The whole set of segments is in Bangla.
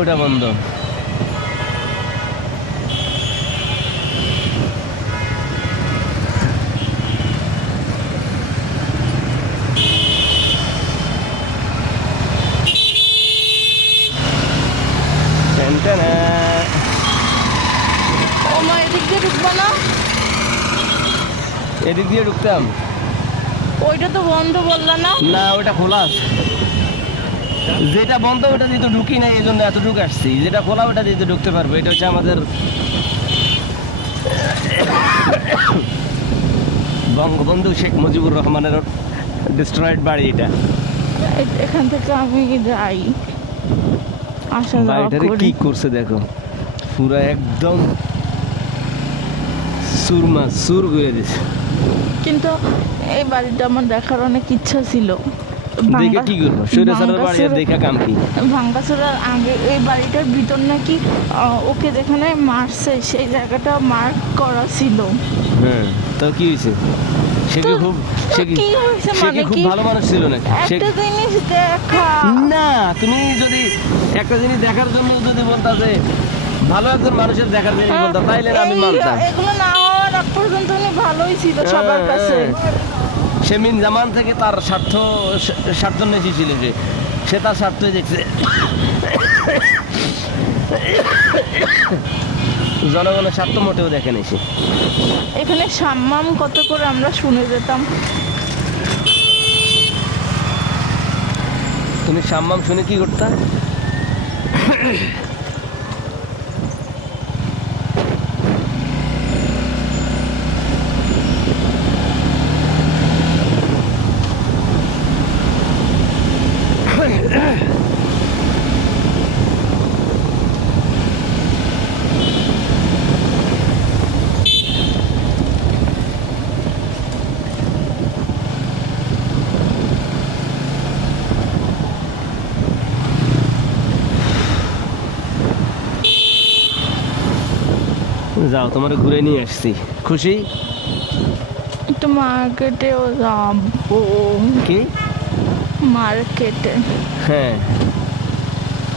ওটা বন্ধ। টেনটেনে। ও মা, এদিক দিয়ে ঢুকবো না? এদিক দিয়ে ঢুকতাম। ওইটা তো বন্ধ বললা না? না, ওটা খোলা আছে। যেটা বন্ধ ওটা দিয়ে তো ঢুকি না, এই জন্য এতটুকু আসছি। যেটা খোলা ওটা দিয়ে তো ঢুকতে পারবো। এটা হচ্ছে আমাদের বঙ্গবন্ধু শেখ মুজিবুর রহমানের ডিস্ট্রয়েড বাড়ি এটা। এখান থেকে আমি যাই, আসা যাওয়া বাড়িটারে করি। কি করছে দেখো, পুরো একদম সুরমা সুর করে দিছে। কিন্তু এই বাড়িটা আমার দেখার অনেক ইচ্ছা ছিল। দেখে কি করবো? সৈরাচারের বাড়ি আর দেখা কাম কি? ভাঙ্গাচোরার আগে এই বাড়িটার ভিতর নাকি ওকে যেখানে মারছে সেই জায়গাটা মার্ক করা ছিল। হ্যাঁ, তো কি হয়েছে? সে কি তো- খুব সে কি কি হয়েছে সে কি মানে খুব কি? ভালো মানুষ ছিল নাকি? একটা জিনিস দেখা। না, তুমি যদি একটা জিনিস দেখার জন্য যদি বলতা যে ভালো একজন মানুষের দেখার জিনিস বলতা, তাইলে আমি মানতাম। এগুলো না হওয়ার আগ পর্যন্ত উনি ভালোই ছিল সবার কাছে। সে মিন জামান থেকে তার স্বার্থন্বেষী ছিল। সে তার স্বার্থই দেখছে, জনগণের স্বার্থ মোটেও দেখেনি সে। এখানে সাম্মাম কত করে আমরা শুনে যেতাম। তুমি সাম্মাম শুনে কি করতা? যাও, তোমার ঘুরে নিয়ে আসছি। খুশি? একটু মার্কেটেও যাবো। কি? মার্কেটে। হ্যাঁ,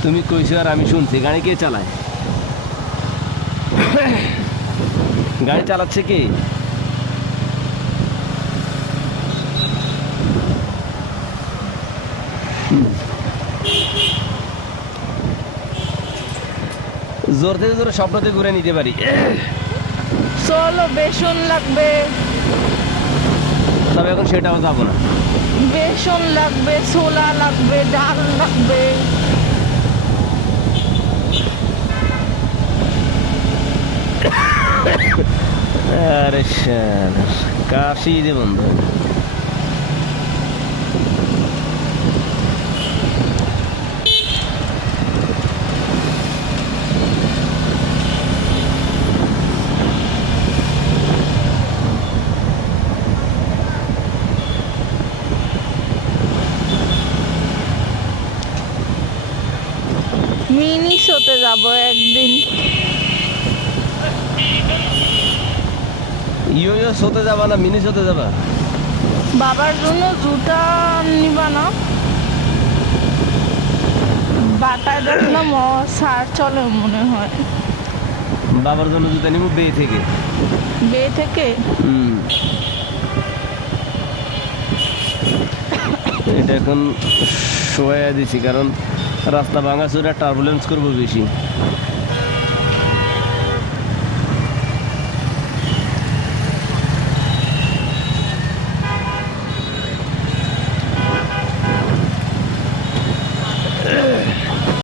তুমি কইছো আর আমি শুনছি। গাড়ি কে চালায়? গাড়ি চালাচ্ছে কি? জোর থেকে জোরে স্বপ্নতে ঘুরে নিতে পারি। চলো, বেসন লাগবে। তবে এখন সেটাও যাবো না। বেসন লাগবে, ছোলা লাগবে, ডাল লাগবে। আরে শালা, কাশি রে বন্ধু। মিনিসোতে যাবো একদিন। ইয়ো ইয়ো শোতে যাবা না মিনি শোতে যাবা? বাবার জন্য জুতা নিবা না? বাটায় দেখলাম সার চলে মনে হয়। বাবার জন্য জুতা নিব বে থেকে। বে থেকে? এটা এখন শোয়া দিছি, কারণ রাস্তা ভাঙাচোরা টার্বুলেন্স করবো বেশি।